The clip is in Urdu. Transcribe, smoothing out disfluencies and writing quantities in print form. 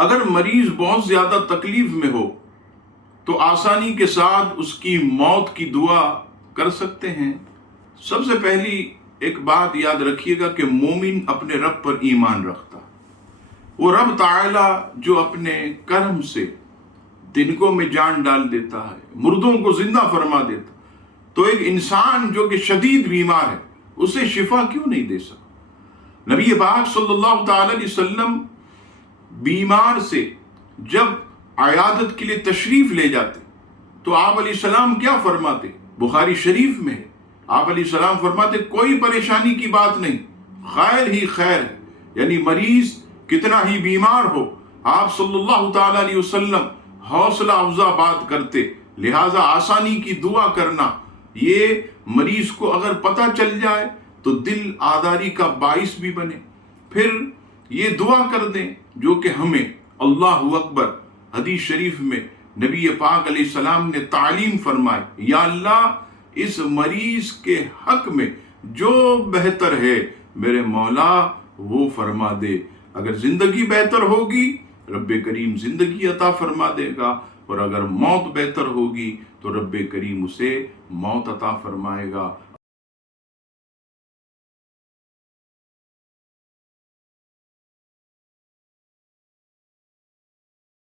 اگر مریض بہت زیادہ تکلیف میں ہو تو آسانی کے ساتھ اس کی موت کی دعا کر سکتے ہیں۔ سب سے پہلی ایک بات یاد رکھیے گا کہ مومن اپنے رب پر ایمان رکھتا، وہ رب تعالی جو اپنے کرم سے تنکوں میں جان ڈال دیتا ہے، مردوں کو زندہ فرما دیتا، تو ایک انسان جو کہ شدید بیمار ہے اسے شفا کیوں نہیں دے سکتا؟ نبی پاک صلی اللہ تعالی علیہ وسلم بیمار سے جب عیادت کے لیے تشریف لے جاتے تو آپ علیہ السلام کیا فرماتے؟ بخاری شریف میں ہے، آپ علیہ السلام فرماتے کوئی پریشانی کی بات نہیں، خیر ہی خیر ہے۔ یعنی مریض کتنا ہی بیمار ہو، آپ صلی اللہ تعالی علیہ وسلم حوصلہ افزا بات کرتے، لہٰذا آسانی کی دعا کرنا، یہ مریض کو اگر پتہ چل جائے تو دل آزاری کا باعث بھی بنے۔ پھر یہ دعا کر دیں جو کہ ہمیں اللہ اکبر حدیث شریف میں نبی پاک علیہ السلام نے تعلیم فرمائے، یا اللہ اس مریض کے حق میں جو بہتر ہے میرے مولا وہ فرما دے۔ اگر زندگی بہتر ہوگی رب کریم زندگی عطا فرما دے گا، اور اگر موت بہتر ہوگی تو رب کریم اسے موت عطا فرمائے گا۔